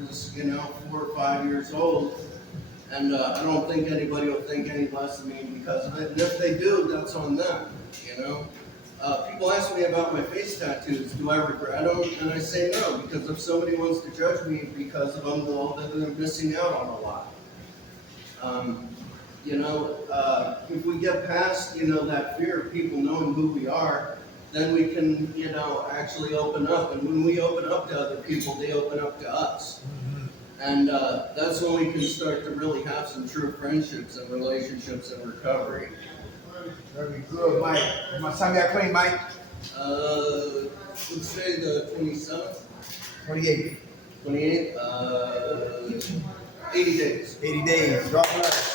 was, 4 or 5 years old. And I don't think anybody will think any less of me because of it. And if they do, that's on them, you know. People ask me about my face tattoos. Do I regret them? And I say no, because if somebody wants to judge me because of them, well, then they're missing out on a lot. If we get past, that fear of people knowing who we are, then we can, actually open up. And when we open up to other people, they open up to us. And that's when we can start to really have some true friendships and relationships and recovery. Very good, Mike. My time got clean, Mike. Let's say the 27th, 28. 28th, 80 days. 80 days. God bless.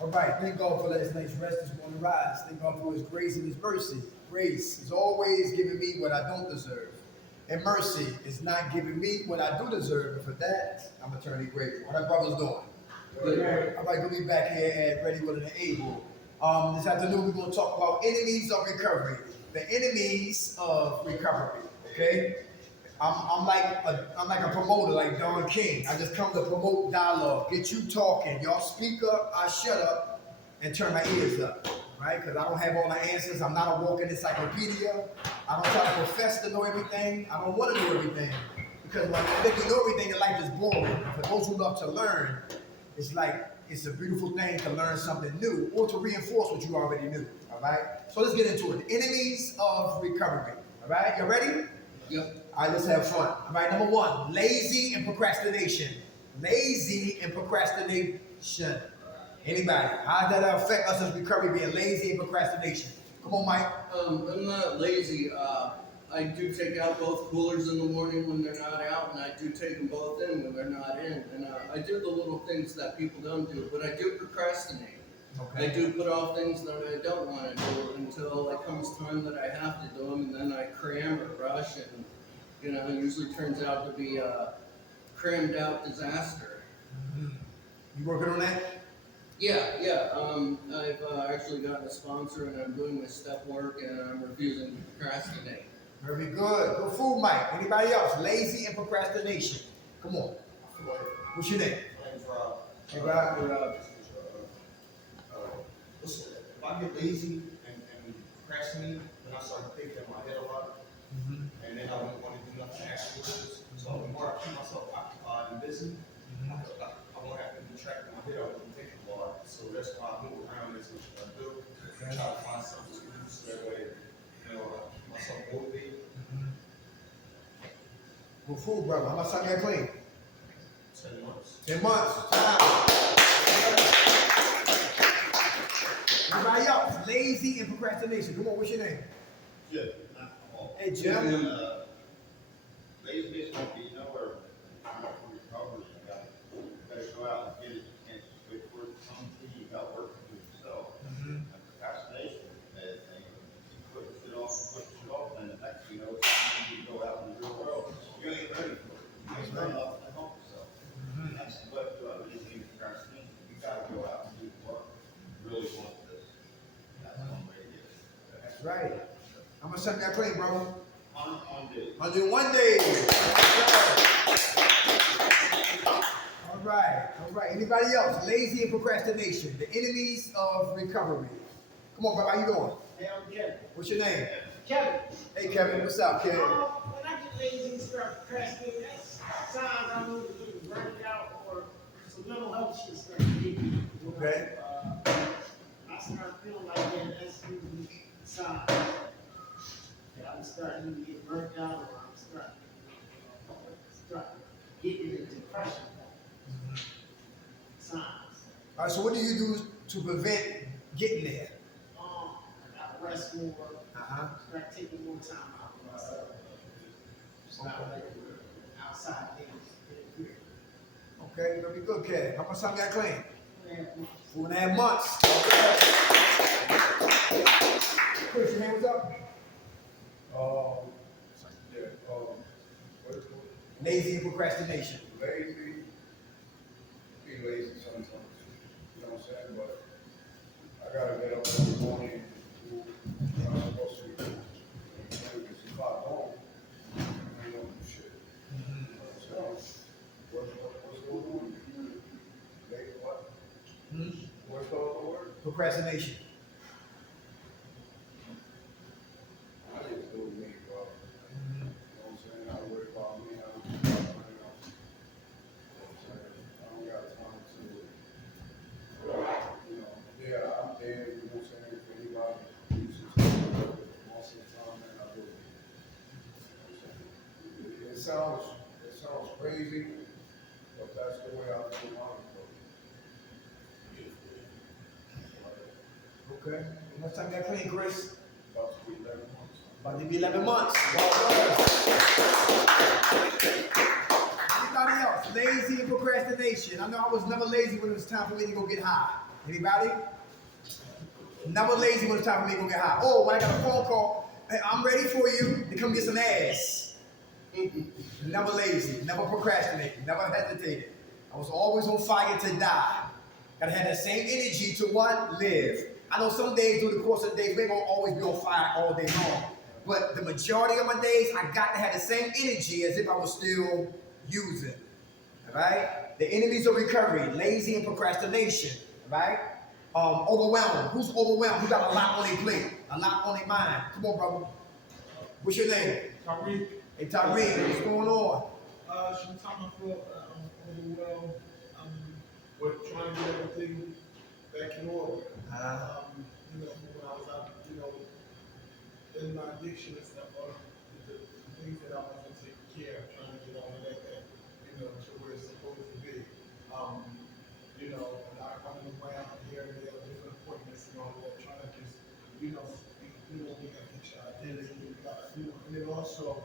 All right, thank God for last night's rest this morning rise. Thank God for his grace and his mercy. Grace is always giving me what I don't deserve. And mercy is not giving me what I do deserve. And for that, I'm eternally grateful. What our brothers doing? Good. All right, we'll be back here at Ready, Willing, and Able. This afternoon, we're going to talk about enemies of recovery. The enemies of recovery, okay? I'm like a promoter, like Don King. I just come to promote dialogue, get you talking. Y'all speak up, I shut up, and turn my ears up, right? Because I don't have all the answers. I'm not a walking encyclopedia. I don't try to profess to know everything. I don't want to know everything. Because when I think you know everything, your life is boring. For those who love to learn, it's a beautiful thing to learn something new or to reinforce what you already knew, all right? So let's get into it. Enemies of recovery, all right? You ready? Yep. All right, let's have fun. All right, number one, lazy and procrastination. Lazy and procrastination. Anybody? How does that affect us as recovery, being lazy and procrastination? Come on, Mike. I'm not lazy. I do take out both coolers in the morning when they're not out, and I do take them both in when they're not in. And I do the little things that people don't do, but I do procrastinate. Okay. I do put off things that I don't want to do until it comes time that I have to do them, and then I cram or rush, and it usually turns out to be a crammed out disaster. Mm-hmm. You working on that? Yeah. I've actually gotten a sponsor, and I'm doing my step work, and I'm refusing to procrastinate. Very good. Good food, Mike. Anybody else? Lazy and procrastination. Come on. What's your name? My name's Rob. Hey, Rob. Listen, if I get lazy and procrastinate, then I start thinking in my head a lot, and then I don't want to do nothing afterwards. So the more I keep myself occupied and busy, I won't have to be distracted in my head. I won't be thinking a lot. So that's why I move around. That's what I do. I try to find something to do so that way, I keep myself motivated. Good food, brother. How much time you got clean? 10 months. 10 months. Anybody else? Lazy and procrastination. Come on, what's your name? Jim. Hey, Jim. Laziness won't be nowhere. For recovery, you gotta go out and get it. You can't just wait for it to come to you. You got work to do yourself. And procrastination is a bad thing. You put shit off, and the next thing you know, you go out in the real world. You ain't ready for it. You ain't ready enough to help yourself. That's what lazy and procrastination. You gotta go out and do the work. You really want this. That's one way to get it. That's right. How much time you got clean, brother? 101 101 days. days. All right. Anybody else? Lazy and procrastination. The enemies of recovery. Come on, brother. How you doing? Hey, I'm Kevin. What's your name? Kevin. Hey, Kevin. What's up, Kevin? When I get lazy and start procrastinating, that's signs I need to get burned out or some mental health shit start to hit me. Okay. I start feeling like that. That's usually signs. I'm starting to get burnt out, or I'm starting getting into depression. Signs. All right, so what do you do to prevent getting there? I gotta rest more. Start taking more time out for myself. Start letting outside things get here. Okay, very good, Kev. How much time you got clean? 2.5 months. 2.5 months. Okay. Chris, your hands up. Lazy and procrastination. Lazy, be lazy sometimes, you know what I'm saying? But I gotta get up in the morning and do what I'm supposed to do. If I don't, I don't do shit. procrastination? I just do me, bro. You know what I'm saying? I worry about me, I don't worry about anyone else. You know what I'm saying? I don't got time to, you know, yeah, I'm there, you know what I'm saying, if anybody uses most of the time, man, I do it. You know what I'm saying? It sounds crazy, but that's the way I feel mine, bro. Okay. How much time you got clean, Chris? About to be 11 months. About to be 11 months. Well done. Anybody else? Lazy and procrastination. I know I was never lazy when it was time for me to go get high. Anybody? Never lazy when it's time for me to go get high. Oh, when I got a phone call, hey, I'm ready for you to come get some ass. Never lazy, never procrastinated, never hesitated. I was always on fire to die. Gotta have that same energy to what? Live. I know some days through the course of the day, we ain't gonna always be on fire all day long. But the majority of my days, I got to have the same energy as if I was still using. Alright? The enemies of recovery, lazy and procrastination. Right? Overwhelmed. Who's overwhelmed? Who got a lot on their plate? A lot on their mind. Come on, brother. What's your name? Tyreek. Hey, Tyree, what's going on? Sometimes I feel overwhelmed with trying to get everything back in order. You know, when I was out, you know, in my addiction and stuff, the things that I wasn't taking care of, trying to get all of that back, you know, to where it's supposed to be. You know, and I running around here and there, different appointments and all of that, trying to just, you know, we got to get your identity, you know, and then also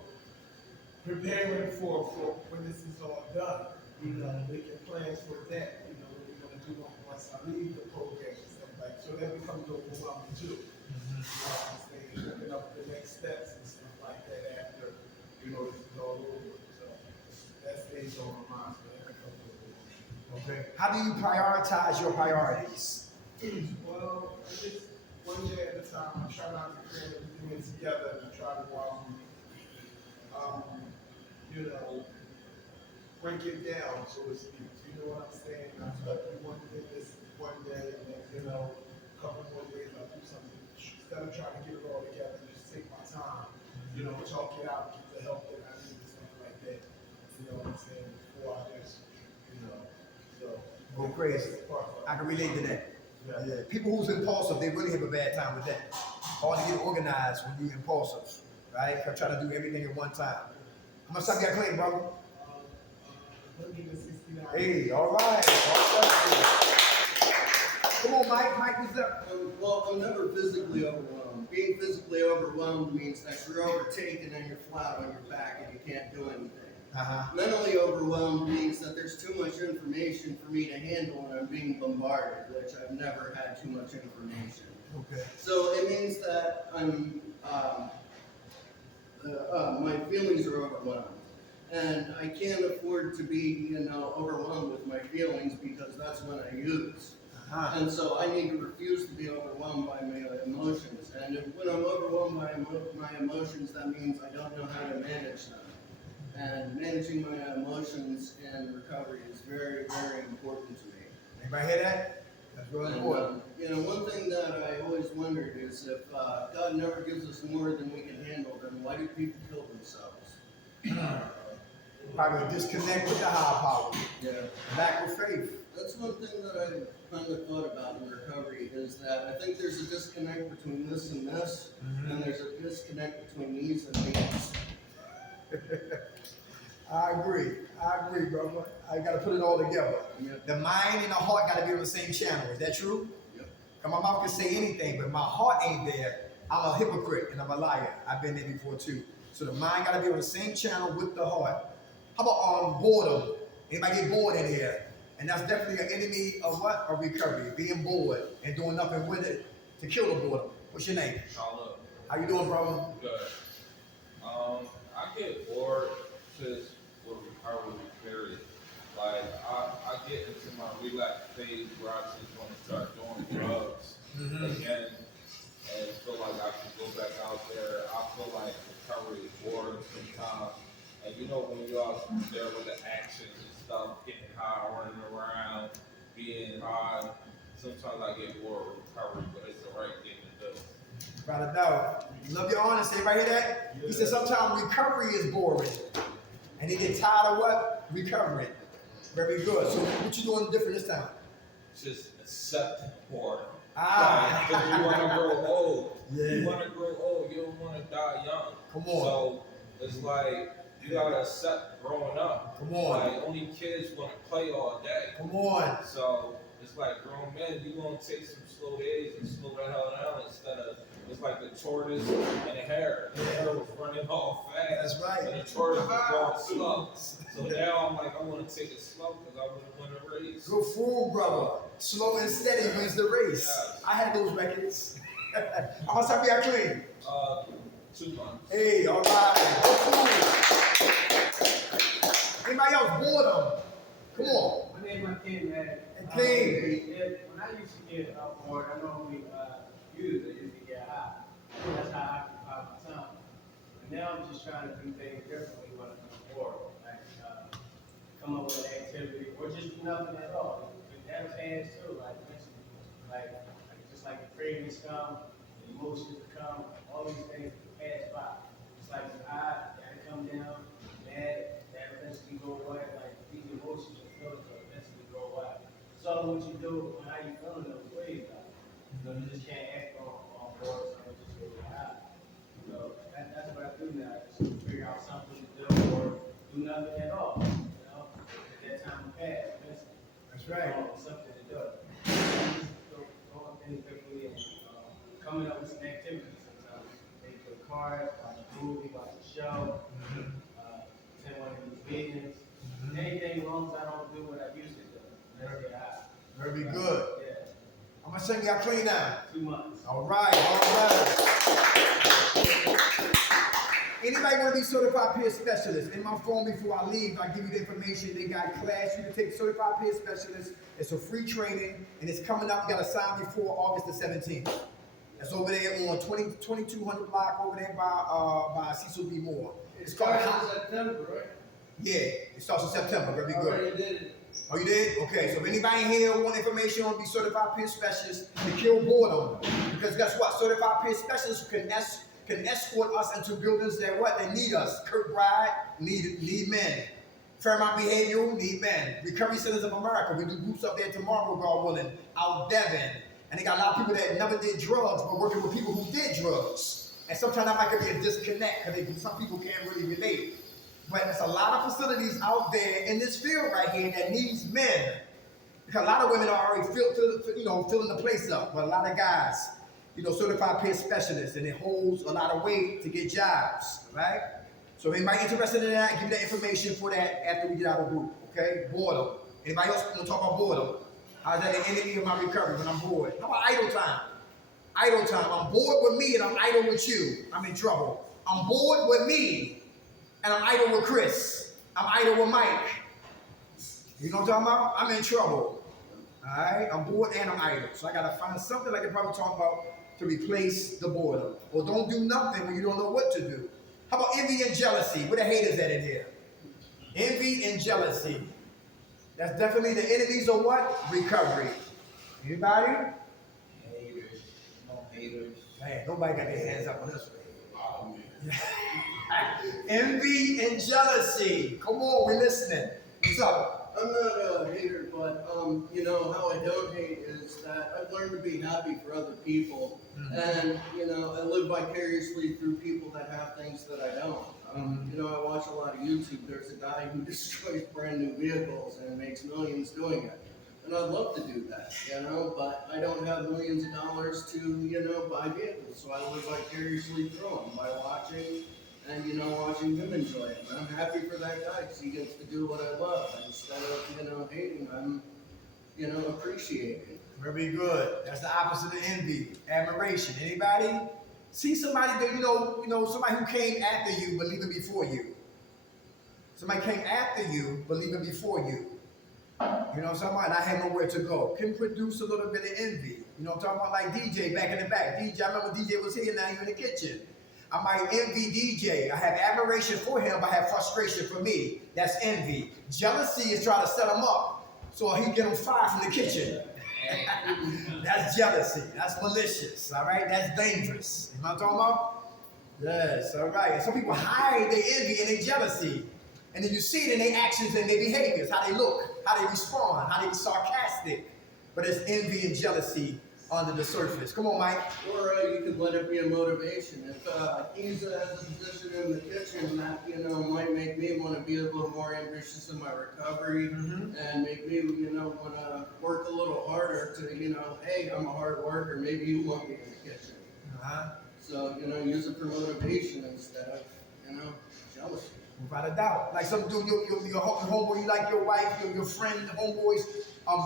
preparing for when this is all done, you know, making plans for that, you know, what we're gonna do once I leave the program and stuff like, so that becomes overwhelming too. You know what I'm saying? Looking up the next steps and stuff like that after, you know, this is all over. So that stays on my mind, so that becomes overwhelming. Okay. How do you prioritize your priorities? Well, just one day at a time. I try not to cram everything together and I try to you know, break it down, so to speak. You know what I'm saying? I start do one thing this one day, and then, you know, a couple more days I'll do something. Instead of trying to get it all together, just take my time, you know, talk it out, get the help that I need and stuff like that. You know what I'm saying? Before I just, you know, so. Go crazy. I can relate to that. Yeah. People who's impulsive, they really have a bad time with that. Hard to get organized when you're impulsive, right? Try to do everything at one time. How much time you got clean, brother? 169. Hey, all right. Come on, Mike. Mike, what's up? Well, I'm never physically overwhelmed. Being physically overwhelmed means that you're overtaken and you're flat on your back and you can't do anything. Mentally overwhelmed means that there's too much information for me to handle and I'm being bombarded, which I've never had too much information. Okay. So it means that my feelings are overwhelmed. And I can't afford to be, overwhelmed with my feelings because that's when I use. And so I need to refuse to be overwhelmed by my emotions. And when I'm overwhelmed by my emotions, that means I don't know how to manage them. And managing my emotions in recovery is very, very important to me. Anybody hear that? That's really important. One thing that I always wondered is if God never gives us more than we can handle, then why do people kill themselves? Probably disconnect with the higher power. Yeah. Lack of faith. That's one thing that I kind of thought about in recovery is that I think there's a disconnect between this and this, and there's a disconnect between these and these. I agree, brother. I gotta put it all together. Yep. The mind and the heart gotta be on the same channel. Is that true? Yep. Cause my mouth can say anything, but my heart ain't there. I'm a hypocrite and I'm a liar. I've been there before too. So the mind gotta be on the same channel with the heart. How about boredom? Anybody get bored in here? And that's definitely an enemy of what? Of recovery. Being bored and doing nothing with it to kill the boredom. What's your name? Shalom. How you doing, brother? Good. I get bored because with recovery period. Like I get into my relapse phase where I just want to start doing drugs again and feel like I can go back out there. I feel like recovery is boring sometimes. And you know when you're out there with the actions and stuff, getting high, running around, being high, sometimes I get bored with recovery, but it's the right thing to do. Without a doubt. Love your honesty. Everybody hear that? He said sometimes recovery is boring. And they get tired of what? Recovering. Very good. So what you doing different this time? Just accept more. Ah. Like, 'cause you want to grow old. Yeah. You want to grow old. You don't want to die young. Come on. So it's like you gotta accept growing up. Come on. Like only kids want to play all day. Come on. So it's like grown men, you gonna take some slow days and slow the hell down instead of it's like the tortoise and the hare. The hare was running all fast. That's right. And the tortoise was going slow. So now I'm like, I want to take it slow because I want to win a race. Good fool, brother. Slow and steady wins the race. Yes. I had those records. How much time you got clean? 2 months. Hey, all right. Good fool. Anybody else boredom? Come on. My name is King, man. And King. When I used to get up bored, I normally used to get high. That's how I occupy my time. And now I'm just trying to do things differently when I'm bored. Like come up with an activity or just do nothing at all. That pays too, like just like the cravings come, the emotions come, all these things pass by. It's like the eye that come down, mad, that eventually go away. Like these emotions and feelings will eventually go away. So what you do when how you feeling those ways, like, you just can't act on board, so just go high. So that's what I do now. Just figure out something to do or do nothing at all. You know, at that time pass. That's right. Something to do. Going things differently and coming up with some activities sometimes. Maybe play cards, watch a movie, watch a show, attend one of these meetings. Anything as long as I don't do what I used to do. That's it. Very good. Yeah. I'm gonna sing y'all clean now. 2 months. All right, all right. Anybody want to be certified peer specialist? In my phone before I leave, I give you the information. They got a class you can take certified peer specialist. It's a free training and it's coming up. You got to sign before August the 17th. That's over there on 2200 block over there by Cecil B. Moore. It starts in September, right? Yeah, it starts in September. Very I good. already did it. Oh, you did? Okay, so if anybody here want information on be certified peer specialist, to kill boredom. Because guess what? Certified peer specialists can escort us into buildings that what? They need us. Kirkbride need men. Fairmont Behavioral need men. Recovery Centers of America, we do groups up there tomorrow, God willing, out Devon. And they got a lot of people that never did drugs, but working with people who did drugs. And sometimes that might be a disconnect, because some people can't really relate. But there's a lot of facilities out there in this field right here that needs men. Because a lot of women are already filling the place up, but a lot of guys, certified peer specialists, and it holds a lot of weight to get jobs, right? So if anybody interested in that, give me that information for that after we get out of the group, okay? Boredom. Anybody else want to talk about boredom? How's that an enemy of my recovery when I'm bored? How about idle time? Idle time. I'm bored with me and I'm idle with you. I'm in trouble. I'm bored with me and I'm idle with Chris. I'm idle with Mike. You know what I'm talking about? I'm in trouble. All right? I'm bored and I'm idle. So I got to find something like they probably talk about to replace the boredom. Or don't do nothing when you don't know what to do. How about envy and jealousy? Where the haters at in here? Envy and jealousy. That's definitely the enemies of what? Recovery. Anybody? Haters, no haters. Man, nobody got their hands up on this one. Envy and jealousy. Come on, we're listening. What's up? I'm not a hater, but how I don't hate is that I've learned to be happy for other people, and I live vicariously through people that have things that I don't. I watch a lot of YouTube. There's a guy who destroys brand new vehicles and makes millions doing it, and I'd love to do that, but I don't have millions of dollars to buy vehicles, so I live vicariously through them by watching. And watching him enjoy it. And I'm happy for that guy because he gets to do what I love. And instead of hating, I'm appreciating. Very good. That's the opposite of envy. Admiration. Anybody? See somebody that somebody who came after you but leaving before you. Somebody came after you but leaving before you. Somebody I had nowhere to go. Can produce a little bit of envy. I'm talking about like DJ back in the back. DJ, I remember DJ was here, now he's in the kitchen. I might envy DJ. I have admiration for him, but I have frustration for me. That's envy. Jealousy is trying to set him up so he can get him fired from the kitchen. That's jealousy. That's malicious. All right. That's dangerous. You know what I'm talking about? Yes. All right. And some people hide their envy and their jealousy, and then you see it in their actions and their behaviors, how they look, how they respond, how they be sarcastic. But it's envy and jealousy under the surface. Come on, Mike. Or you could let it be a motivation. If he's has a position in the kitchen that, might make me want to be a little more ambitious in my recovery and make me, want to work a little harder to, hey, I'm a hard worker. Maybe you want me in the kitchen. So, use it for motivation instead of, jealousy. Without a doubt. Like some dude, your homeboy, you like your wife, your friend, homeboy's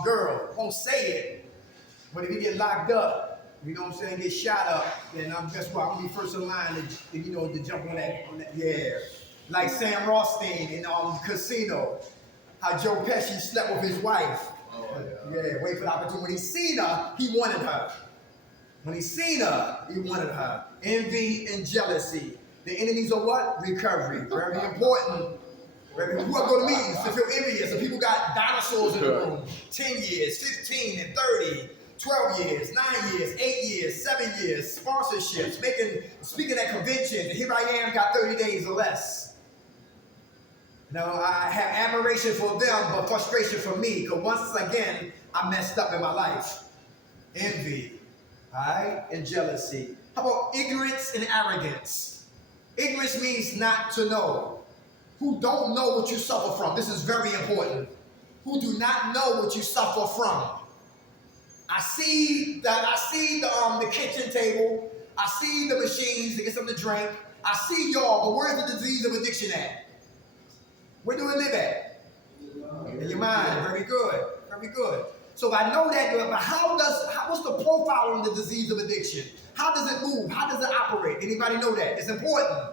girl, won't say it. But if you get locked up, you know what I'm saying, get shot up, then guess what? I'm gonna be first in line to jump on that, yeah. Like Sam Rothstein in Casino, how Joe Pesci slept with his wife. Oh, Yeah, wait for the opportunity. When he seen her, he wanted her. When he seen her, he wanted her. Envy and jealousy. The enemies of what? Recovery. Very important. Who are going to meetings to feel envious? And people got dinosaurs in the room. 10 years, 15 and 30, 12 years, 9 years, 8 years, 7 years, sponsorships, speaking at conventions, and here I am, got 30 days or less. Now, I have admiration for them, but frustration for me, because once again, I messed up in my life. Envy, all right, and jealousy. How about ignorance and arrogance? Ignorance means not to know. Who don't know what you suffer from. This is very important. Who do not know what you suffer from. I see the kitchen table. I see the machines to get something to drink. I see y'all, but where's the disease of addiction at? Where do it live at? In your mind. Very good. Very good. So I know that, but what's the profile of the disease of addiction? How does it move? How does it operate? Anybody know that? It's important.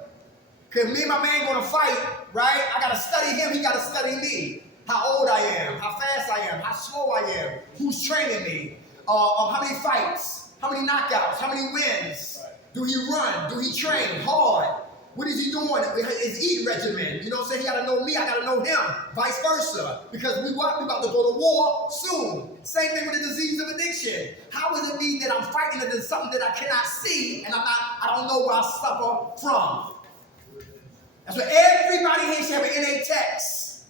Because me and my man gonna fight, right? I gotta study him, he gotta study me. How old I am, how fast I am, how slow I am, who's training me, how many fights, how many knockouts, how many wins. Do he run? Do he train hard? What is he doing? His eating regimen. You know what I'm saying? He gotta know me, I gotta know him. Vice versa. Because we about to go to war soon. Same thing with the disease of addiction. How is it me that I'm fighting against something that I cannot see and I don't know where I suffer from? That's what everybody here should have an NA text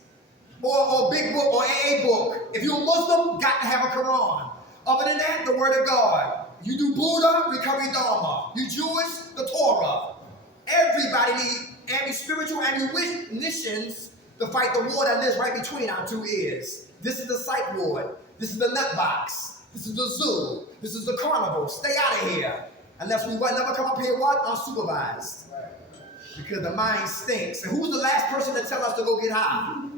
or big book or AA book. If you're a Muslim, got to have a Quran. Other than that, the Word of God. You do Buddha, recovery Dharma. You Jewish, the Torah. Everybody needs spiritual ammunitions to fight the war that lives right between our two ears. This is the psych ward. This is the nut box. This is the zoo. This is the carnival. Stay out of here. Unless we never come up here, unsupervised. Because the mind stinks. And who's the last person to tell us to go get high?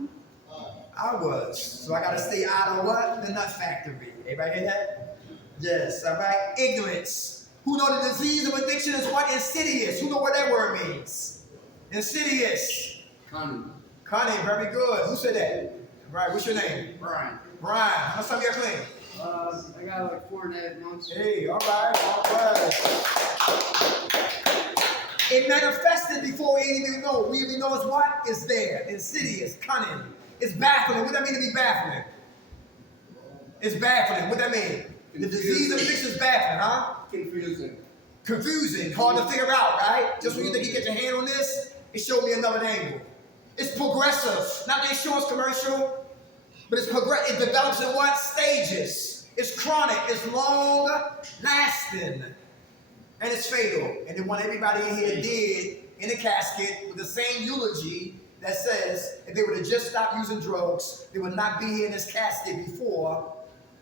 I was. So I got to stay out of what? The nut factory. Everybody hear that? Yes, all right. Ignorance. Who know the disease of addiction is what? Insidious. Who know what that word means? Insidious. Cunning. Cunning, very good. Who said that? Right, what's your name? Brian. Brian. How much time you got clean? I got like 4.5 months. Hey, all right. It manifested before we even know. We even know it's what? It's there. Insidious, cunning. It's baffling. What does that mean to be baffling? It's baffling. What does that mean? The disease of addiction is baffling, huh? Confusing. Confusing. Hard to figure out, right? Just when you think you get your hand on this, it showed me another angle. It's progressive. Not the insurance commercial, but it's progressive. It develops in what? Stages. It's chronic. It's long lasting. And it's fatal. And then what everybody in here did in a casket with the same eulogy that says if they would have just stopped using drugs, they would not be here in this casket before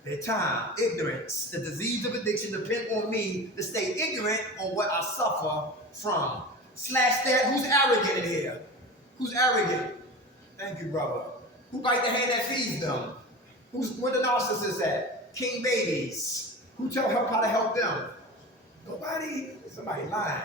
their time. Ignorance. The disease of addiction depends on me to stay ignorant on what I suffer from. Slash that. Who's arrogant in here? Who's arrogant? Thank you, brother. Who bite the hand that feeds them? Where the narcissists at? King babies. Who help how to help them? Nobody. Somebody lying.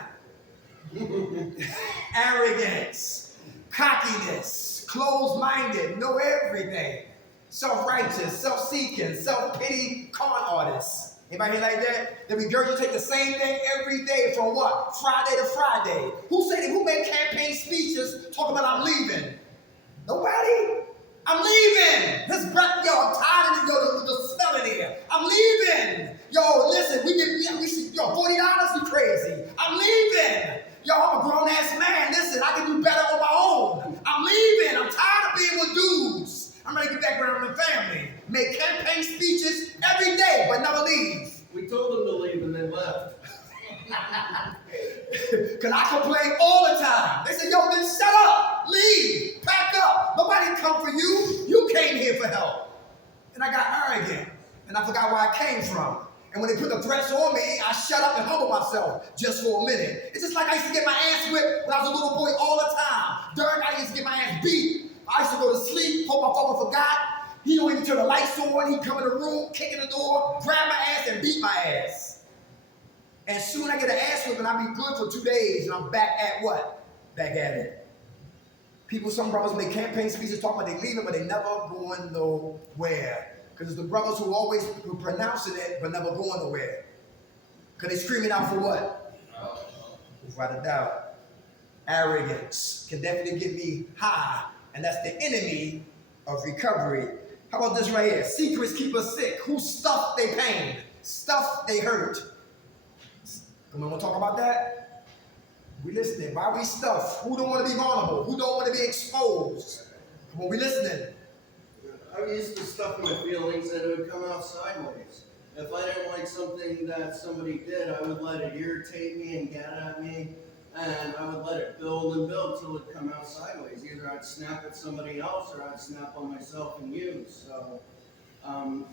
Arrogance, cockiness, closed-minded, know everything. Self-righteous, self-seeking, self-pity, con artists. Anybody here like that? They regurgitate the same thing every day from what? Friday to Friday. Who made campaign speeches talking about I'm leaving? Nobody. I'm leaving. This breath, yo, I'm tired of the smell in here. I'm leaving. Yo, listen, yo, $40, you crazy. I'm leaving. Yo, I'm a grown-ass man. Listen, I can do better on my own. I'm leaving. I'm tired of being with dudes. I'm ready to get back around with the family. Make campaign speeches every day, but never leave. We told them to leave and they left. Because I complain all the time. They say, yo, then shut up, leave, pack up. Nobody come for you. You came here for help. And I got arrogant. And I forgot where I came from. And when they put the threats on me, I shut up and humble myself just for a minute. It's just like I used to get my ass whipped when I was a little boy all the time. Dirk, I used to get my ass beat. I used to go to sleep, hope my father forgot. He don't even turn the lights on. He'd come in the room, kick in the door, grab my ass, and beat my ass. And soon I get an ass whipping, I'll be good for 2 days, and I'm back at what? Back at it. People, some brothers make campaign speeches talking about they leaving, but they never going nowhere. Because it's the brothers who always pronouncing it, but never going nowhere. Because they screaming out for what? Without a doubt. Arrogance can definitely get me high, and that's the enemy of recovery. How about this right here? Secrets keep us sick. Who stuff they pain? Stuff they hurt. Come on, we'll talk about that? We listening. Why we stuff? Who don't want to be vulnerable? Who don't want to be exposed? Come on, we listening. I used to stuff my feelings and it would come out sideways. If I didn't like something that somebody did, I would let it irritate me and get at me, and I would let it build and build till it come out sideways. Either I'd snap at somebody else or I'd snap on myself and you. So, now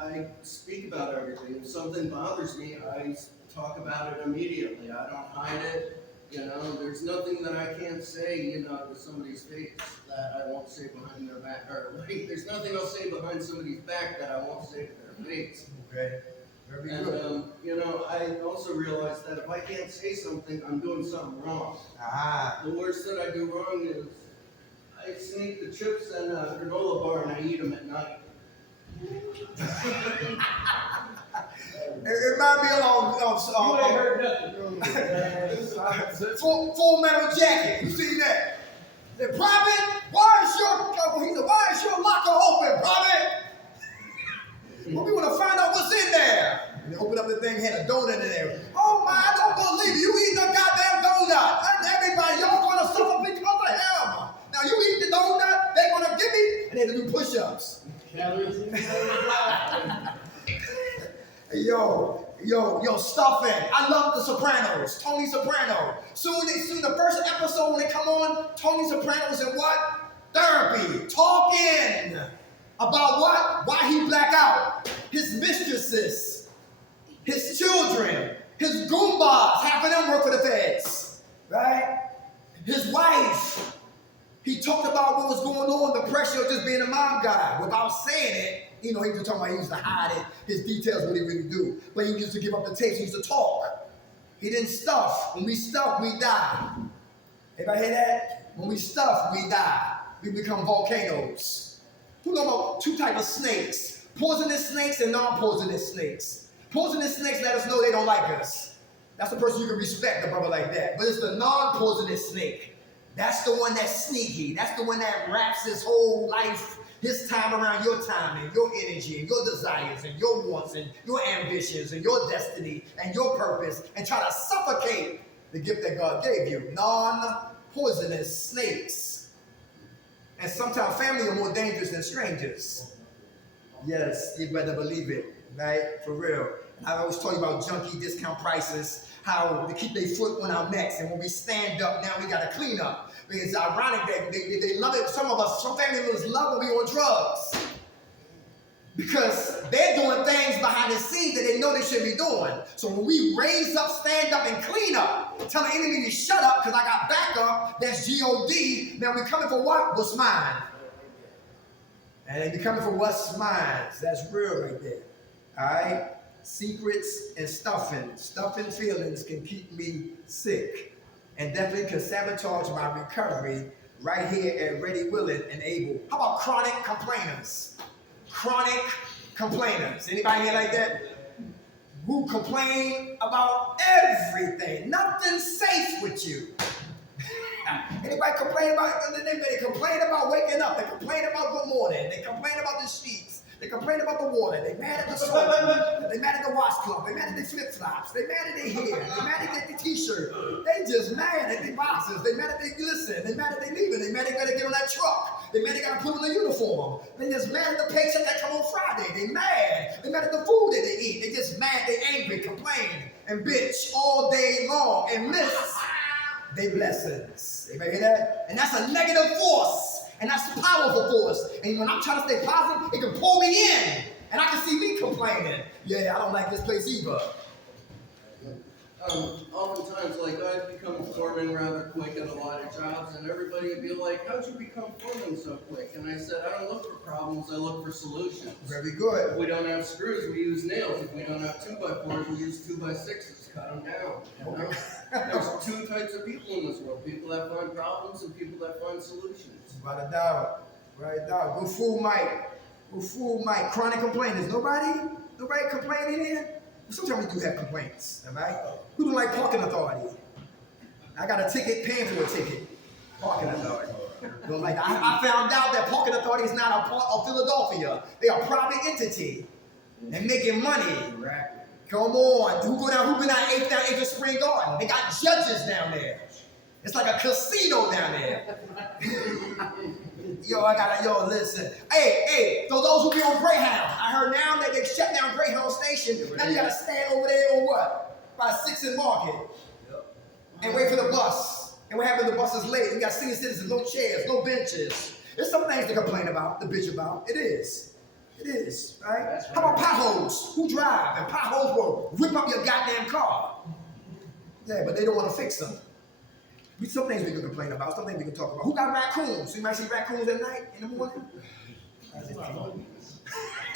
I speak about everything. If something bothers me, I talk about it immediately. I don't hide it. There's nothing that I can't say, to somebody's face that I won't say behind their back. Or wait, there's nothing I'll say behind somebody's back that I won't say to their face. Okay. Very And, good. I also realize that if I can't say something, I'm doing something wrong. Ah. The worst that I do wrong is I sneak the chips and a granola bar and I eat them at night. It reminds me You ain't heard nothing. Full Metal Jacket. You see that? The Private, why is your locker open, Private? Well, we want to find out what's in there. And they open up the thing, had a donut in there. Oh my, I don't believe it. You eating a goddamn donut. And everybody, y'all going to suffer because of him. Now you eat the donut, they going to give me, and they do push-ups. Calories in the Yo, stuffing. I love The Sopranos. Tony Soprano. Soon the first episode when they come on, Tony Soprano's in what? Therapy. Talking about what? Why he black out. His mistresses. His children. His goombas. Half of them work for the feds. Right? His wife. He talked about what was going on, the pressure of just being a mom guy. Without saying it, he was just talking about he used to hide it, his details, what he really do. But he used to give up the tapes, he used to talk. He didn't stuff. When we stuff, we die. Everybody hear that? When we stuff, we die. We become volcanoes. We know about two types of snakes. Poisonous snakes and non-poisonous snakes. Poisonous snakes let us know they don't like us. That's the person you can respect, a brother like that. But it's the non-poisonous snake. That's the one that's sneaky. That's the one that wraps his whole life, his time around your time and your energy and your desires and your wants and your ambitions and your destiny and your purpose and try to suffocate the gift that God gave you. Non-poisonous snakes. And sometimes family are more dangerous than strangers. Yes, you better believe it, right? For real. I always tell you about junkie discount prices, how they keep their foot on our necks, and when we stand up, now we got to clean up. Because it's ironic that they love it. Some family members love when we on drugs. Because they're doing things behind the scenes that they know they shouldn't be doing. So when we raise up, stand up, and clean up, tell the enemy to shut up because I got backup, that's G-O-D. Now we coming for what? What's mine? And they be coming for what's mine. That's real right there. All right? Secrets and stuffing. Stuffing feelings can keep me sick and definitely can sabotage my recovery right here at Ready, Willing, and Able. How about chronic complainers? Chronic complainers. Anybody here like that? Who complain about everything. Nothing's safe with you. Anybody complain about, they complain about waking up. They complain about good morning. They complain about the sheets. They complain about the water. They mad at the soap. They mad at the wash club. They mad at the flip flops. They mad at their hair. They mad at the t-shirt. They just mad at their boxes. They mad at their glisten. They mad at they leaving. They mad they gotta get on that truck. They mad they gotta put on the uniform. They just mad at the paycheck that come on Friday. They mad. They mad at the food that they eat. They just mad. They angry, complain, and bitch all day long and miss they blessings. Anybody hear that? And that's a negative force. And that's a powerful force. And when I'm trying to stay positive, it can pull me in. And I can see me complaining. Yeah, I don't like this place either. Oftentimes, like, I've become a foreman rather quick at a lot of jobs, and everybody would be like, how'd you become foreman so quick? And I said, I don't look for problems, I look for solutions. Very good. If we don't have screws, we use nails. If we don't have 2x4s, we use 2x6s, cut them down. You know? There's two types of people in this world, people that find problems and people that find solutions. Without a doubt. Right now. Go fool Mike. Go fool Mike. Chronic complainers. Nobody complaining here? Sometimes we do have complaints, all right? Who don't like parking authority? I got a ticket, paying for a ticket. Parking authority. Don't like that. I found out that parking authority is not a part of Philadelphia. They are a private entity. They're making money. Come on. Who been out 8th down 8th Spring Garden? They got judges down there. It's like a casino down there. Yo, listen. Hey, so those who be on Greyhound, I heard now that they shut down Greyhound Station. Now you gotta stand over there on what? By 6th and Market. And wait for the bus. And what happens if the bus is late? We got senior citizens, no chairs, no benches. There's some things to complain about, to bitch about. It is, right? Right. How about potholes? Who drive? And potholes will rip up your goddamn car. Yeah, but they don't want to fix them. Some things we can complain about, some things we can talk about. Who got raccoons? You might see raccoons at night, in the morning?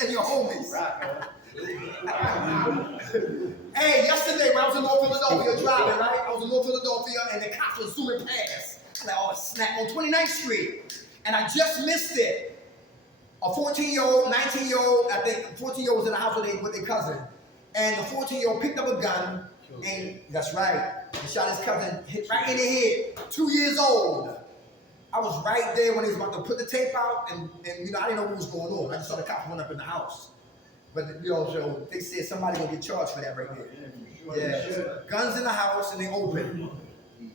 And your homies. Hey, yesterday when I was in North Philadelphia driving, right? I was in North Philadelphia and the cops were zooming past. I'm like, oh snap, on 29th Street. And I just missed it. A 14-year-old, 19-year-old, I think 14-year-old was in the house with their cousin. And the 14-year-old picked up a gun, and that's right, he shot his cousin right in the head, 2 years old. I was right there when he was about to put the tape out, and you know, I didn't know what was going on. I just saw the cops run up in the house. But you know, so they said somebody gonna get charged for that right there. Yeah, guns in the house and they open.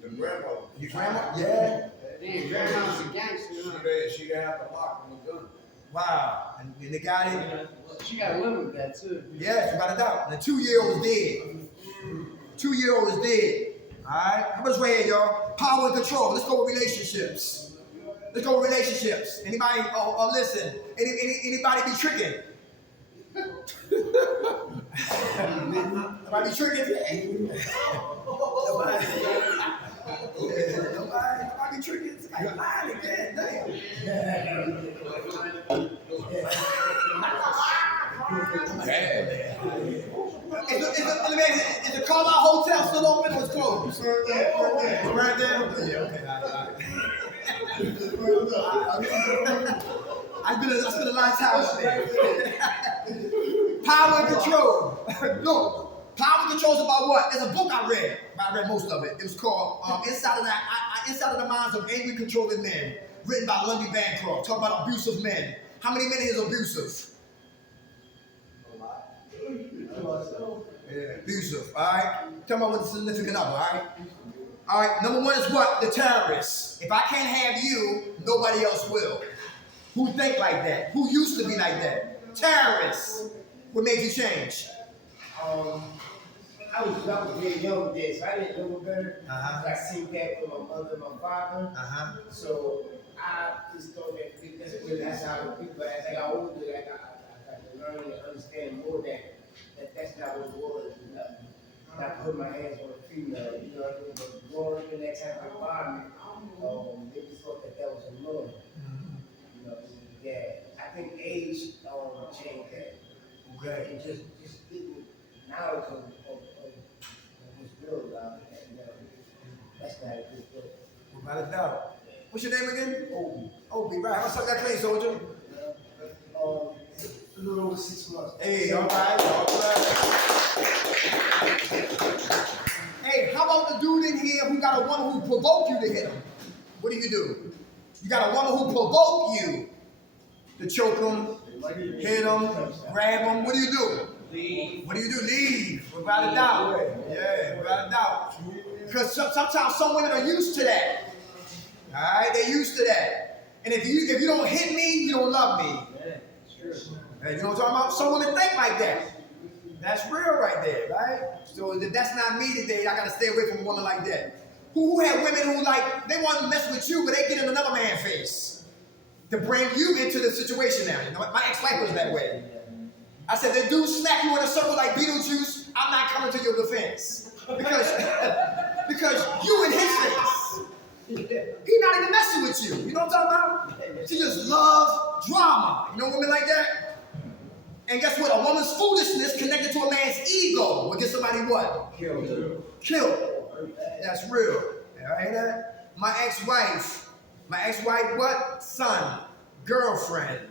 The grandmother. Your grandma? Yeah. Damn, grandma's a gangster, huh? She didn't have to lock him with gun. Wow. And the guy, She gotta live with that too. yes, without a doubt. The 2-year-old is dead. 2-year-old is dead. All right. How much right here, y'all? Power and control. Let's go with relationships. Let's go with relationships. Anybody? Listen. Anybody be tricking? Nobody be tricking? Nobody be tricking? Somebody lying again. Damn. Is the Carlisle Hotel still open or it's closed? Right there? Yeah, okay. I spent a lot of time up there. Power and control. Look, power and control is about what? There's a book I read. I read most of it. It was called Inside of the Minds of Angry Controlling Men, written by Lundy Bancroft, talking about abusive men. How many men is abusive? Yeah, abusive, all right? Tell me what's the significant other, all right? All right, number one is what? The terrorist. If I can't have you, nobody else will. Who think like that? Who used to be like that? Terrorists. What made you change? I was very young then, so I didn't know better. I seen that from my mother and my father. So I just thought that's how people, as I got older, I got to learn and understand more that that's not what it was. Not put my hands on a female, you know what I mean? But growing up in that type of environment, they just thought that was a norm. You know, yeah. I think age changed that. Okay. And just getting knowledge of what's real about it. You know, that's not a good thing. Without a doubt. What's your name again? Obi. Obi, right. How suck that clay, soldier? A little over 6 months. Hey, all right. Hey, how about the dude in here who got a woman who provoked you to hit him? What do? You got a woman who provoked you to choke him, Hit them, grab them. What do you do? Leave. What do you do? Leave, without a doubt. Yeah, without a doubt. Because sometimes some women are used to that. All right, they're used to that. And if you don't hit me, you don't love me. Yeah, it's true. Hey, you know what I'm talking about? Some women think like that. That's real right there, right? So if that's not me today, I gotta stay away from a woman like that. Who had women who like they want to mess with you, but they get in another man's face to bring you into the situation now. You know, my ex-wife was that way. I said, the dude smack you in a circle like Beetlejuice, I'm not coming to your defense. Because you in his face. He not even messing with you. You know what I'm talking about? She just loves drama. You know women like that? And guess what? A woman's foolishness connected to a man's ego will get somebody what? Killed. That's real. You hear that? My ex-wife what? Son, girlfriend,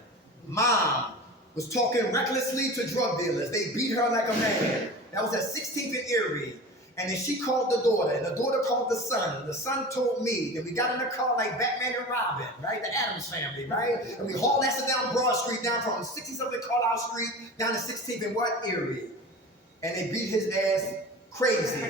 mom, was talking recklessly to drug dealers. They beat her like a man. That was at 16th and Erie. And then she called the daughter, and the daughter called the son. The son told me. Then we got in the car like Batman and Robin, right? The Addams family, right? And we hauled that down Broad Street, down from 60-something Carlisle Street, down to 16th and what? Erie. And they beat his ass crazy.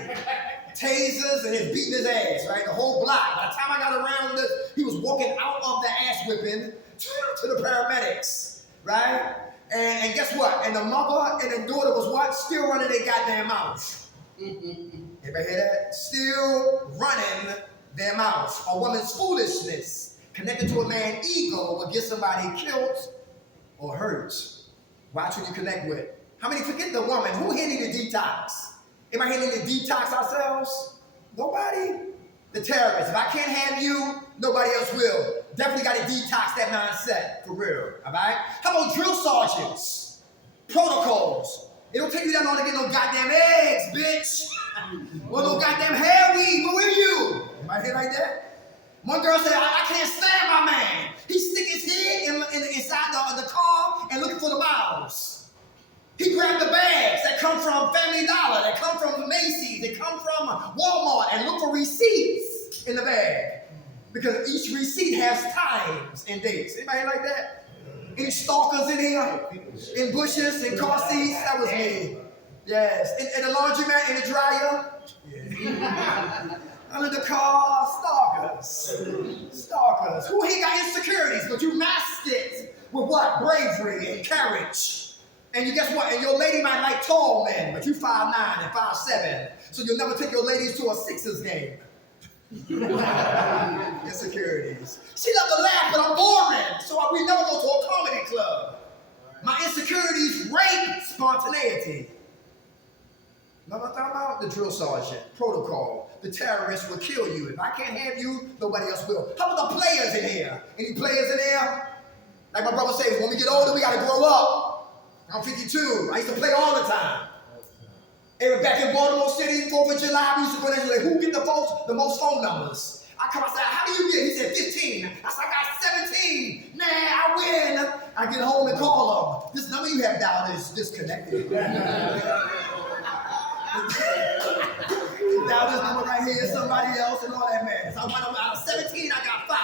Tasers, and it's beating his ass, right? The whole block. By the time I got around this, he was walking out of the ass whipping to the paramedics, right? And guess what? And the mother and the daughter was what? Still running their goddamn mouth. Everybody hear that? Still running their mouth. A woman's foolishness connected to a man's ego will get somebody killed or hurt. Watch who you connect with. How many forget the woman? Who here need a detox? Anybody here need to detox ourselves? Nobody. The terrorists. If I can't have you, nobody else will. Definitely got to detox that mindset for real. All right? How about drill sergeants? Protocols. It don't take you that long to get no goddamn eggs, bitch. Or no goddamn hair weed. Where were you? Anybody hear like that? One girl said, I can't stand my man. He stick his head inside the car and looking for the bottles. He grabbed the bags that come from Family Dollar, that come from Macy's, that come from Walmart, and look for receipts in the bag. Because each receipt has times and dates. Anybody like that? Any stalkers in here? In bushes, in car seats? That was me. Yes. In the laundromat, in the dryer? Yeah. Under the car, stalkers. Who here got insecurities, but you masked it with what? Bravery and courage. And you guess what? And your lady might like tall men, but you 5'9" and 5'7". So you'll never take your ladies to a Sixers game. Insecurities. She loves to laugh, but I'm boring. So we never go to a comedy club. My insecurities rape spontaneity. Know what I'm talking about? The drill sergeant, protocol. The terrorists will kill you. If I can't have you, nobody else will. How about the players in here? Any players in here? Like my brother says, when we get older, we got to grow up. I'm 52. I used to play all the time. And back in Baltimore City, 4th of July, we used to go there and say, who get the most phone numbers? I come, I said, how do you get? He said, 15. I said, I got 17. Nah, I win. I get home and call them. This number you have dialed is disconnected. Now this number right here is somebody else and all that, man. So out of 17, I got 5.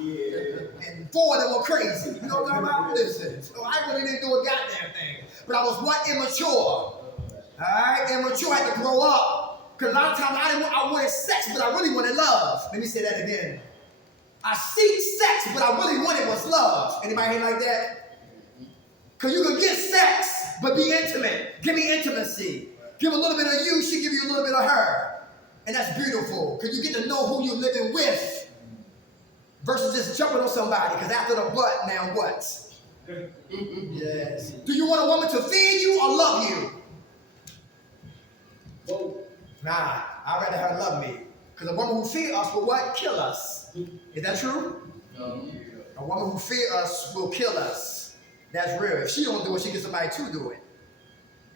Yeah. And 4 of them were crazy. You know what I'm talking about? Listen. So I really didn't do a goddamn thing. But I was what? Immature. Alright? Immature. I had to grow up. Because a lot of times I wanted sex, but I really wanted love. Let me say that again. I seek sex, but I really wanted was love. Anybody here like that? Because you can get sex, but be intimate. Give me intimacy. Give a little bit of you, she give you a little bit of her. And that's beautiful, because you get to know who you're living with versus just jumping on somebody, because after the butt, now what? Yes. Do you want a woman to feed you or love you? Whoa. Nah, I'd rather her love me. Because a woman who feeds us will what? Kill us. Is that true? No. A woman who feeds us will kill us. That's real. If she don't do it, she gets somebody to do it.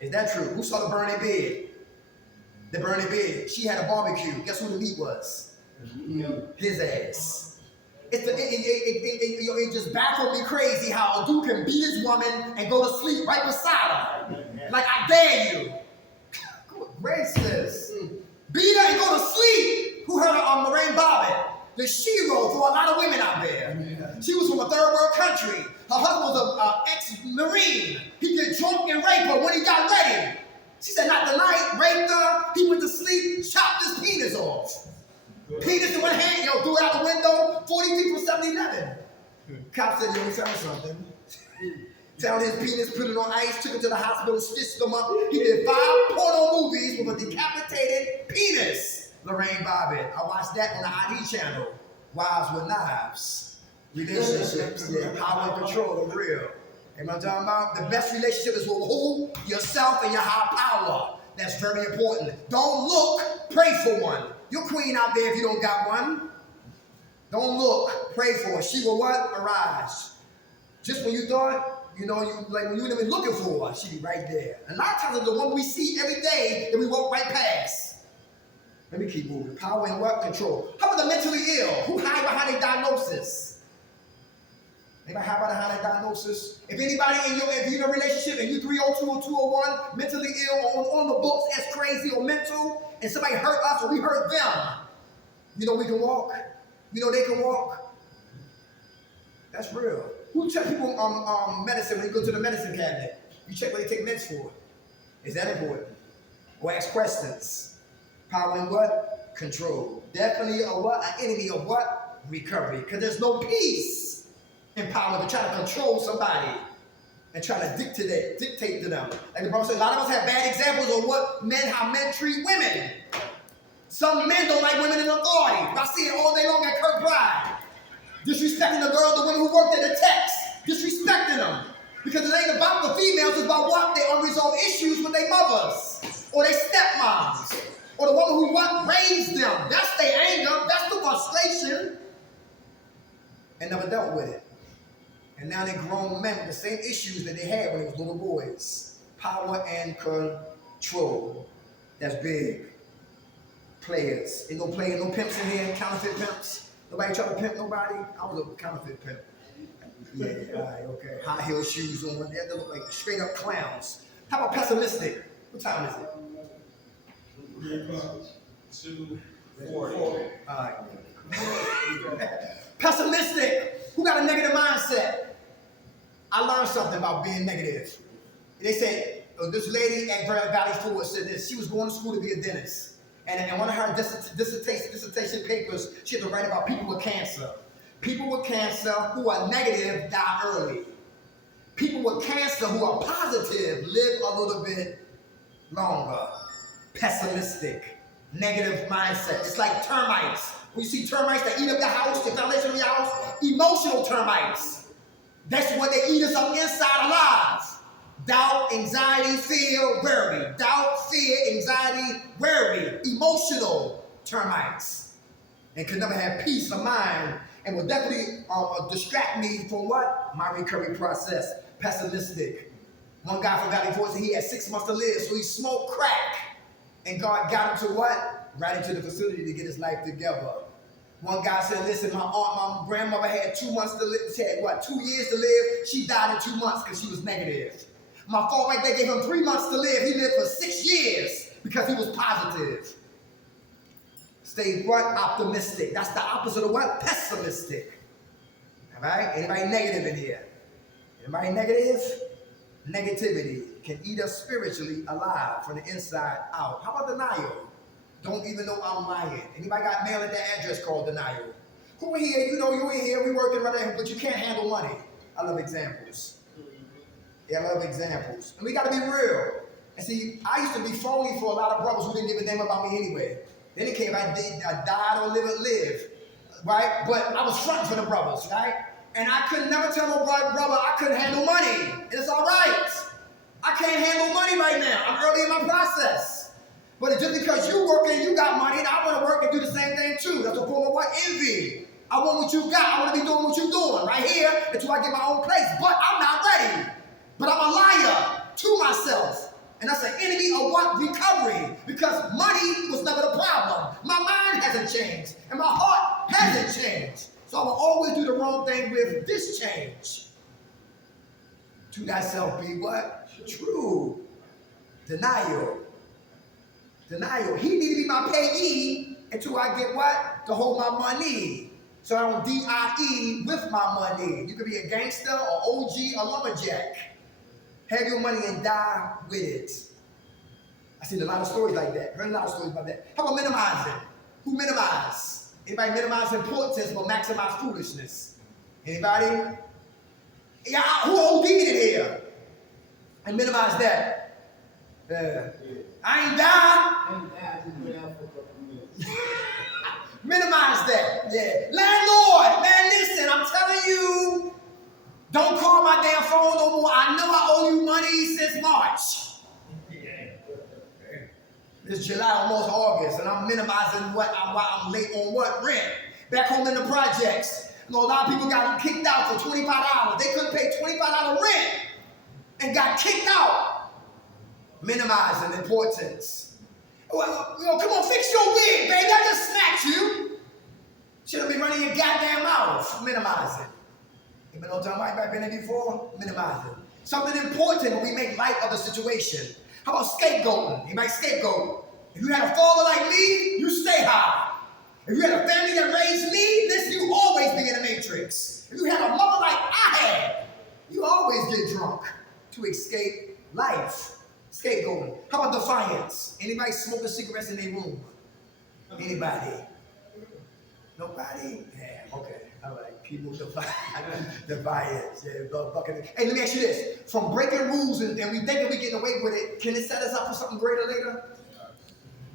Is that true? Who saw the burning bed? The burning bed. She had a barbecue. Guess who the meat was? His ass. It just baffled me crazy how a dude can beat his woman and go to sleep right beside her. Like, I dare you. Good gracious. Beat her and go to sleep. Who heard of Lorraine Bobbitt? the shero for a lot of women out there. She was from a third world country. Her husband was an ex-Marine. He get drunk and rape her when he got ready. She said, not tonight, raped her. He went to sleep, chopped his penis off. Penis in one hand, threw it out the window, 40 feet from 7-Eleven. Cop said, let me tell you something. Found his penis, put it on ice, took it to the hospital, stitched him up. He did 5 porno movies with a decapitated penis. Lorraine Bobbitt. I watched that on the ID channel. Wives with Knives. Relationships, power and control are real. And I'm talking about the best relationship is with who? Yourself and your high power. That's very important. Don't look, pray for one. You're queen out there if you don't got one. Don't look, pray for her. She will what? Arise. Just when you thought, when you weren't even looking for her, she'll be right there. And a lot of times it's the one we see every day that we walk right past. Let me keep moving. Power and what? Control. How about the mentally ill? Who hide behind a diagnosis? Anybody hide behind a diagnosis? If anybody if you're in a relationship and you 302 or 201, mentally ill or on the books as crazy or mental, and somebody hurt us or we hurt them, we can walk. They can walk. That's real. Who check people medicine when you go to the medicine cabinet? You check what they take meds for. Is that important? Or ask questions. Power and what? Control. Definitely an enemy of what? Recovery. Because there's no peace in power to try to control somebody and try to dictate to them. Like the brother said, a lot of us have bad examples of how men treat women. Some men don't like women in authority. I see it all day long at Kirk Bride. Disrespecting the women who worked at the techs. Disrespecting them. Because it ain't about the females, it's about what? Their unresolved issues with their mothers. Or their stepmoms. Or the woman who raised them. That's their anger. That's the frustration. And never dealt with it. And now they're grown men with the same issues that they had when they was little boys. Power and control. That's big. Players. Ain't no players, no pimps in here, counterfeit pimps. Nobody try to pimp nobody? I was a counterfeit pimp. Yeah, all right, okay. High heel shoes on. They look like straight up clowns. How about pessimistic? What time is it? 2:40. All right. Pessimistic. Who got a negative mindset? I learned something about being negative. They said, this lady at Valley Forge said this. She was going to school to be a dentist. And one of her dissertation papers, she had to write about people with cancer. People with cancer who are negative die early. People with cancer who are positive live a little bit longer. Pessimistic, negative mindset. It's like termites. When you see termites that eat up your house, the foundation of your house, emotional termites. That's what they eat us up inside our lives. Doubt, anxiety, fear, worry. Doubt, fear, anxiety, worry. Emotional termites. And can never have peace of mind and will definitely distract me from what? My recovery process. Pessimistic. One guy from Valley Forge, he had 6 months to live, so he smoked crack. And God got him to what? Right into the facility to get his life together. One guy said, listen, my grandmother had 2 months to live. She had 2 years to live. She died in 2 months because she was negative. My father, they gave him 3 months to live. He lived for 6 years because he was positive. Stay what? Optimistic. That's the opposite of what? Pessimistic. All right? Anybody negative in here? Anybody negative? Negativity can eat us spiritually alive from the inside out. How about denial? Don't even know I'm lying. Anybody got mail at that address called denial? Who in here, you in here, we working right there, but you can't handle money. I love examples. Yeah, I love examples. And we got to be real. And see, I used to be phony for a lot of brothers who didn't give a damn about me anyway. Then it came, I died or live, right? But I was fronting for the brothers, right? And I could never tell no brother I couldn't handle money. And it's all right. I can't handle money right now. I'm early in my process. But just because you working, you got money, and I want to work and do the same thing too. That's a form of what? Envy. I want what you got. I want to be doing what you're doing right here until I get my own place. But I'm not ready. But I'm a liar to myself. And that's an enemy of what? Recovery. Because money was never the problem. My mind hasn't changed. And my heart hasn't changed. So I will always do the wrong thing with this change. To thyself be what? True. Denial. Denial. He needed to be my payee, until I get what? To hold my money. So I don't DIE with my money. You could be a gangster or OG or lumberjack. Have your money and die with it. I've seen a lot of stories like that. Heard a lot of stories about that. How about minimizing? Who minimize? Anybody minimize importance but maximize foolishness? Anybody? Yeah, who OD'd it here? And minimize that. I ain't died. Minimize that. Yeah. Landlord, man, listen, I'm telling you, don't call my damn phone no more. I know I owe you money since March. It's July, almost August, and I'm minimizing why I'm late on what? Rent. Back home in the projects. You know, a lot of people got kicked out for $25. They couldn't pay $25 rent and got kicked out. Minimizing importance. Well, come on, fix your wig, baby. I just smacked you. Shouldn't be running your goddamn mouth. Minimize it. You been on time I've been in before? Minimize it. Something important when we make light of the situation. How about scapegoating? You might scapegoat. If you had a father like me, you stay high. If you had a family that raised me, listen, you always be in the matrix. If you had a mother like I had, you always get drunk to escape life. Scapegoating. How about defiance? Anybody smoking cigarettes in their room? Anybody? Nobody? Yeah, okay. All right. People defiance. Yeah, bucket. Hey, let me ask you this. From breaking rules and we thinking we're getting away with it, can it set us up for something greater later?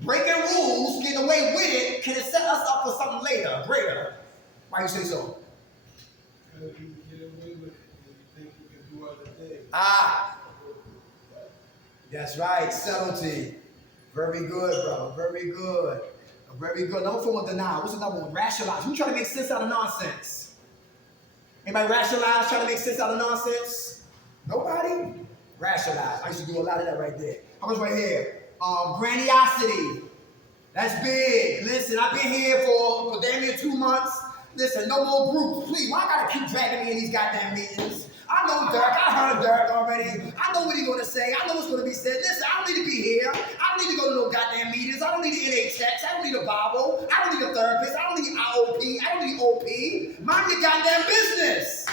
Breaking rules, getting away with it, can it set us up for something later, greater? Why you say so? Because you get away with it and you think you can do other things. Ah, that's right, subtlety. Very good, brother, very good. Very good. Another form of denial. What's another one? Rationalize. Who trying to make sense out of nonsense? Anybody rationalize, trying to make sense out of nonsense? Nobody? Rationalize. I used to do a lot of that right there. How much right here? Grandiosity. That's big. Listen, I've been here for damn near 2 months. Listen, no more groups. Please, why I gotta keep dragging me in these goddamn meetings? I know Dirk. I heard Dirk already. I know what he's gonna say. I know what's gonna be said. Listen, I don't need to be here. I don't need to go to no goddamn meetings. I don't need the NHX. I don't need a Bible. I don't need a therapist. I don't need IOP. I don't need OP. Mind your goddamn business.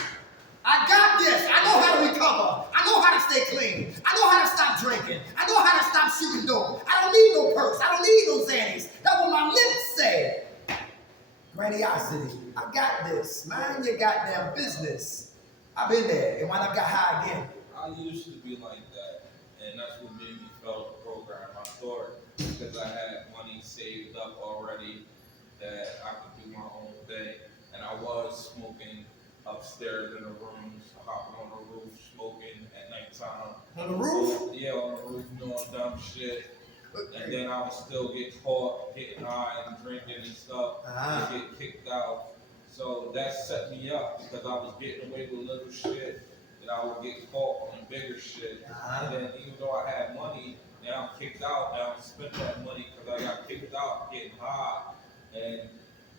I got this. I know how to recover. I know how to stay clean. I know how to stop drinking. I know how to stop shooting dope. I don't need no perks. I don't need no Xannies. That's what my lips say. Grandiosity. I got this. Mind your goddamn business. I've been there, and when I got high again. I used to be like that, and that's what made me fail the program. I thought because I had money saved up already that I could do my own thing, and I was smoking upstairs in the rooms, hopping on the roof, smoking at nighttime. On the roof? Yeah, on the roof, doing dumb shit. And then I would still get caught getting high and drinking and stuff, and get kicked out. So that set me up because I was getting away with little shit that I would get caught on the bigger shit. And then even though I had money, now I'm kicked out. Now I'm spending that money because I got kicked out getting high. And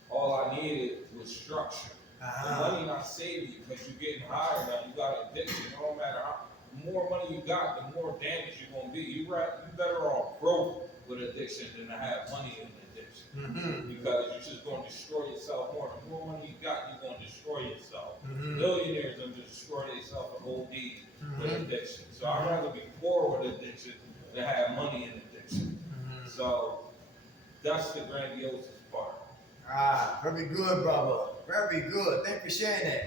all I needed was structure. The money not saving you because you're getting higher now. You got addiction. It don't matter how the more money you got, the more damage you're gonna be. You better off broke with addiction than to have money in addiction. Because you're just gonna destroy yourself more. The more money you got, you're gonna destroy yourself. Millionaires gonna destroy themselves with OD with addiction. So I'd rather be poor with addiction than have money in addiction. So that's the grandiose part. Very good, brother. Very good. Thank you for sharing that.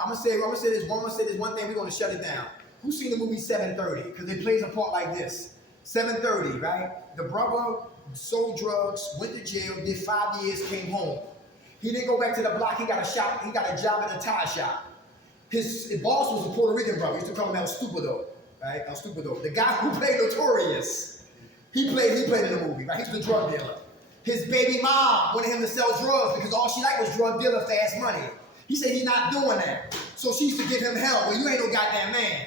I'm gonna say this one thing, we're gonna shut it down. Who's seen the movie 730? Because it plays a part like this. 730, right? The brother sold drugs, went to jail, did 5 years, came home. He didn't go back to the block, he got a job at a tire shop. His boss was a Puerto Rican brother. He used to call him El Stupido, right? El Stupido. The guy who played Notorious. He played in the movie, right? He's the drug dealer. His baby mom wanted him to sell drugs because all she liked was drug dealer, fast money. He said he's not doing that. So she used to give him hell. Well, you ain't no goddamn man.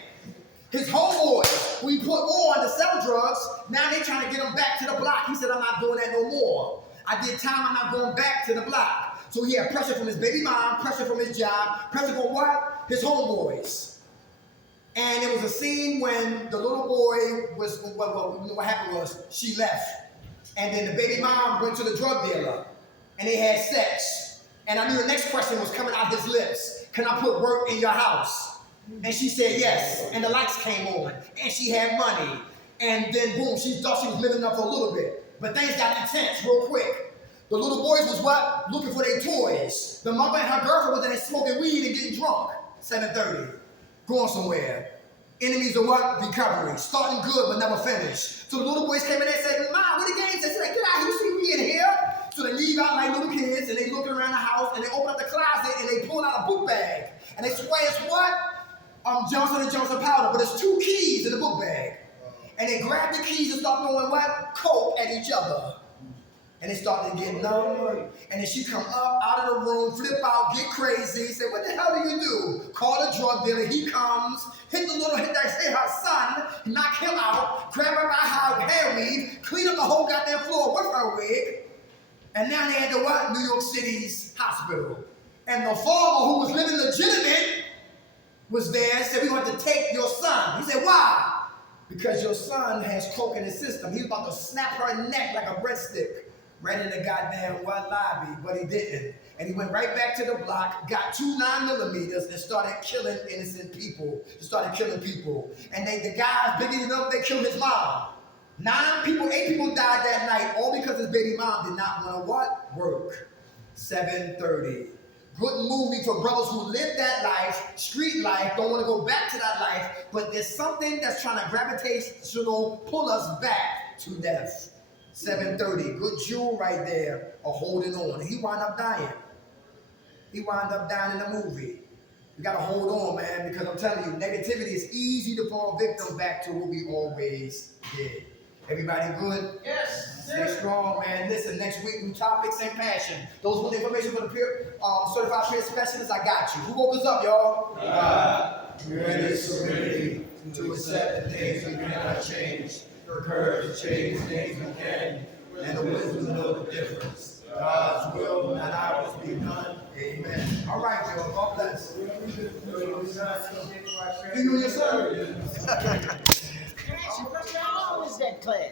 His homeboys, who he put on to sell drugs, now they trying to get him back to the block. He said, I'm not doing that no more. I did time, I'm not going back to the block. So he had pressure from his baby mom, pressure from his job, pressure from what? His homeboys. And it was a scene when the little boy was, what happened was, she left. And then the baby mom went to the drug dealer. and they had sex. And I knew the next question was coming out his lips. Can I put work in your house? And she said yes. And the lights came on. And she had money. And then boom, she thought she was living up for a little bit. But things got intense real quick. The little boys was what? Looking for their toys. The mother and her girlfriend was in there smoking weed and getting drunk. 7:30. Going somewhere. Enemies of what? Recovery. Starting good but never finished. So the little boys came in there and said, Mom, where the games at? She said, get out here, you see me in here? So they leave out like little kids and they looking around the house and they open up the closet and they pull out a book bag. And they swear it's what? Johnson & Johnson powder, but it's 2 keys in the book bag. And they grab the keys and start throwing what? Coke at each other. And they start to get numb. And then she come up out of the room, flip out, get crazy. Say, what the hell do you do? Call a drug dealer. He comes, hit her son, knock him out, grab her by her hair weave, clean up the whole goddamn floor with her wig. And now they at the what? New York City's hospital. And the farmer who was living legitimate was there and said, we want to take your son. He said, why? Because your son has coke in his system. He was about to snap her neck like a breadstick. Right in the goddamn what lobby, but he didn't. And he went right back to the block, got 2 9mm and started killing innocent people. Just started killing people. And the guys, bigger than them, they killed his mom. 8 people died that night, all because his baby mom did not want to what? Work. 7:30. Good movie for brothers who live that life, street life, don't want to go back to that life, but there's something that's trying to gravitational pull us back to death. 7:30, good jewel right there, or holding on. And he wound up dying. He wound up dying in the movie. We gotta hold on, man, because I'm telling you, negativity is easy to fall victim back to what we always did. Everybody good? Yes, Stay strong, man. Listen, next week, new topics and passion. Those with information for the certified peer specialist, I got you. Who woke us up, y'all? Ready, so ready to accept the things we cannot change. The courage to change things we can, and the wisdom to know the difference. God's will, not ours, be done. Amen. All right, y'all. God bless. You You and your son? How long is that class?